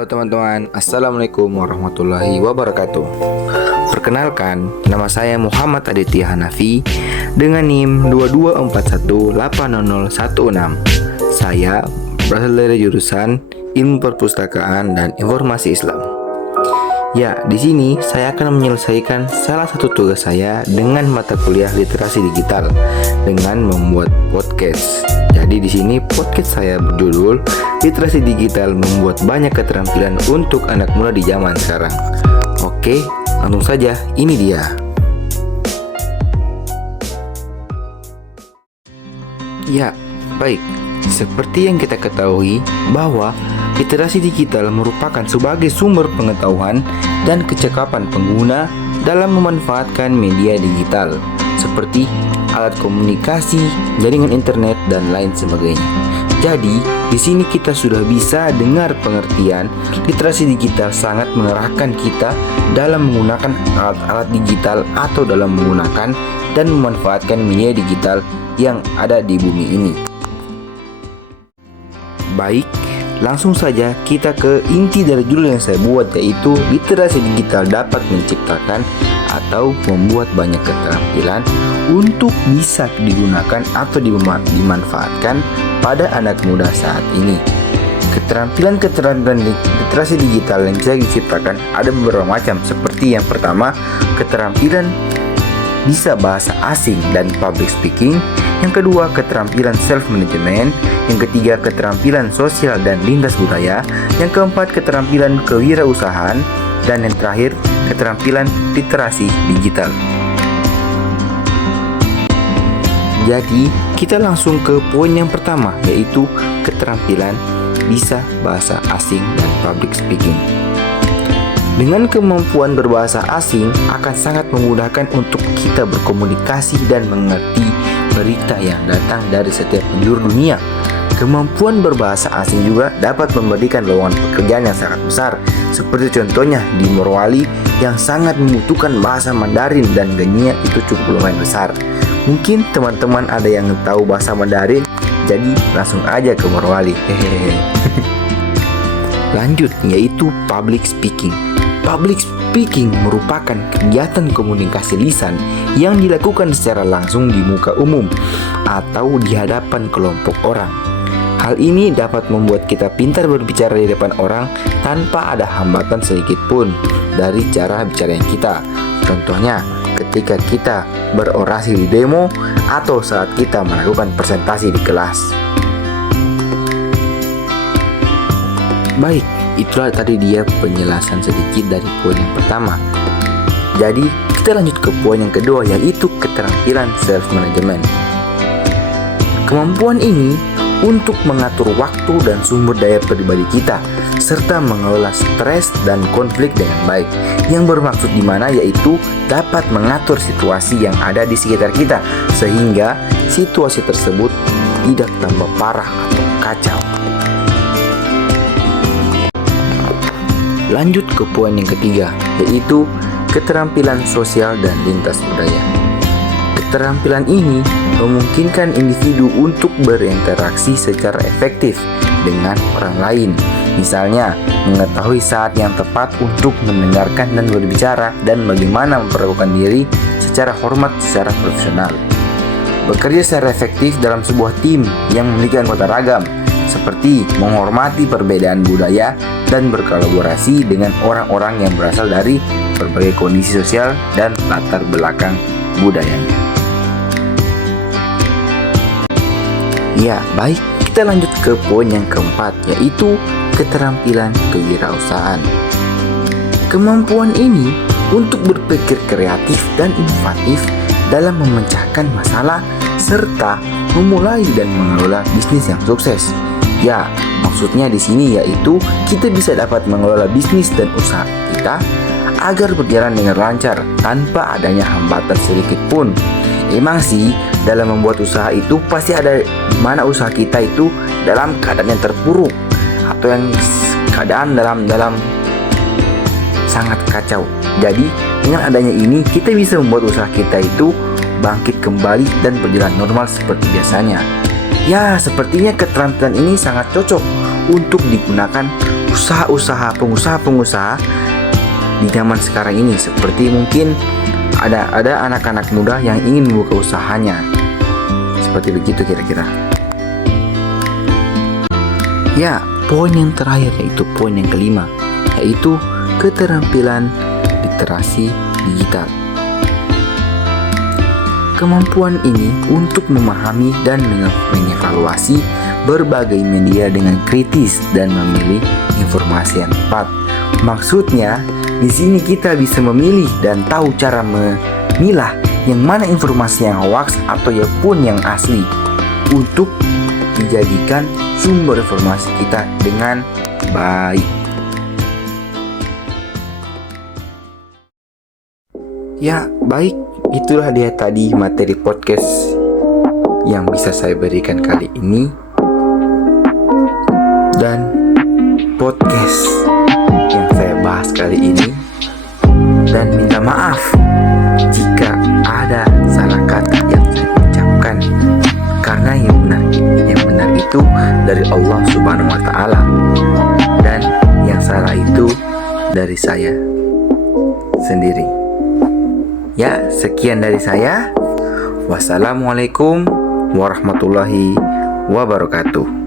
Halo teman-teman, Assalamualaikum warahmatullahi wabarakatuh. Perkenalkan, nama saya Muhammad Aditya Hanafi dengan NIM 22418016. Saya berasal dari jurusan Ilmu Perpustakaan dan Informasi Islam. Ya, di sini saya akan menyelesaikan salah satu tugas saya dengan mata kuliah literasi digital dengan membuat podcast. Jadi di sini podcast saya berjudul Literasi Digital Membuat Banyak Keterampilan untuk Anak Muda di Zaman Sekarang. Oke, langsung saja, ini dia. Ya, baik. Seperti yang kita ketahui bahwa literasi digital merupakan sebagai sumber pengetahuan dan kecakapan pengguna dalam memanfaatkan media digital seperti alat komunikasi, jaringan internet, dan lain sebagainya. Jadi, di sini kita sudah bisa dengar pengertian literasi digital sangat mengerahkan kita dalam menggunakan alat-alat digital atau dalam menggunakan dan memanfaatkan media digital yang ada di bumi ini. Baik, langsung saja kita ke inti dari judul yang saya buat, yaitu literasi digital dapat menciptakan atau membuat banyak keterampilan untuk bisa digunakan atau dimanfaatkan pada anak muda saat ini. Keterampilan literasi digital yang bisa diciptakan ada beberapa macam, seperti yang pertama, keterampilan bisa bahasa asing dan public speaking. Yang kedua, keterampilan self-management. Yang ketiga, keterampilan sosial dan lintas budaya. Yang keempat, keterampilan kewirausahaan. Dan yang terakhir, keterampilan literasi digital. Jadi, kita langsung ke poin yang pertama, yaitu keterampilan bisa bahasa asing dan public speaking. Dengan kemampuan berbahasa asing akan sangat memudahkan untuk kita berkomunikasi dan mengerti berita yang datang dari setiap penjuru dunia. Kemampuan berbahasa asing juga dapat memberikan lowongan pekerjaan yang sangat besar, seperti contohnya di Morowali yang sangat membutuhkan bahasa Mandarin dan gajinya itu cukup lumayan besar. Mungkin teman-teman ada yang tahu bahasa Mandarin, jadi langsung aja ke Morowali. Lanjut, yaitu public speaking. Public speaking merupakan kegiatan komunikasi lisan yang dilakukan secara langsung di muka umum atau di hadapan kelompok orang. Hal ini dapat membuat kita pintar berbicara di depan orang tanpa ada hambatan sedikit pun dari cara bicara yang kita. Contohnya, ketika kita berorasi di demo atau saat kita melakukan presentasi di kelas. Baik, itulah tadi dia penjelasan sedikit dari poin yang pertama. Jadi kita lanjut ke poin yang kedua, yaitu keterampilan self-management. Kemampuan ini untuk mengatur waktu dan sumber daya pribadi kita, serta mengelola stres dan konflik dengan baik. Yang bermaksud di mana yaitu dapat mengatur situasi yang ada di sekitar kita, sehingga situasi tersebut tidak tambah parah atau kacau. Lanjut ke poin yang ketiga, yaitu keterampilan sosial dan lintas budaya. Keterampilan ini memungkinkan individu untuk berinteraksi secara efektif dengan orang lain. Misalnya, mengetahui saat yang tepat untuk mendengarkan dan berbicara, dan bagaimana memperlakukan diri secara hormat secara profesional. Bekerja secara efektif dalam sebuah tim yang memiliki anggota ragam, seperti menghormati perbedaan budaya dan berkolaborasi dengan orang-orang yang berasal dari berbagai kondisi sosial dan latar belakang budayanya. Ya, baik, kita lanjut ke poin yang keempat, yaitu keterampilan kewirausahaan. Kemampuan ini untuk berpikir kreatif dan inovatif dalam memecahkan masalah serta memulai dan mengelola bisnis yang sukses. Ya, maksudnya di sini yaitu kita bisa dapat mengelola bisnis dan usaha kita agar berjalan dengan lancar tanpa adanya hambatan sedikit pun. Emang sih, dalam membuat usaha itu pasti ada di mana usaha kita itu dalam keadaan yang terpuruk atau yang keadaan dalam sangat kacau. Jadi, dengan adanya ini kita bisa membuat usaha kita itu bangkit kembali dan berjalan normal seperti biasanya. Ya, sepertinya keterampilan ini sangat cocok untuk digunakan pengusaha-pengusaha di zaman sekarang ini. Seperti mungkin ada anak-anak muda yang ingin membuka usahanya. Seperti begitu kira-kira. Ya, poin yang terakhir yaitu poin yang kelima, yaitu keterampilan literasi digital. Kemampuan ini untuk memahami dan mengevaluasi berbagai media dengan kritis dan memilih informasi yang tepat. Maksudnya, di sini kita bisa memilih dan tahu cara memilah yang mana informasi yang hoax atau ya pun yang asli untuk dijadikan sumber informasi kita dengan baik. Ya, baik. Itulah dia tadi materi podcast yang bisa saya berikan kali ini. Dan podcast yang saya bahas kali ini. Dan minta maaf jika ada salah kata yang saya ucapkan, karena yang benar itu dari Allah Subhanahu wa Ta'ala, dan yang salah itu dari saya sendiri. Ya, sekian dari saya. Wassalamualaikum warahmatullahi wabarakatuh.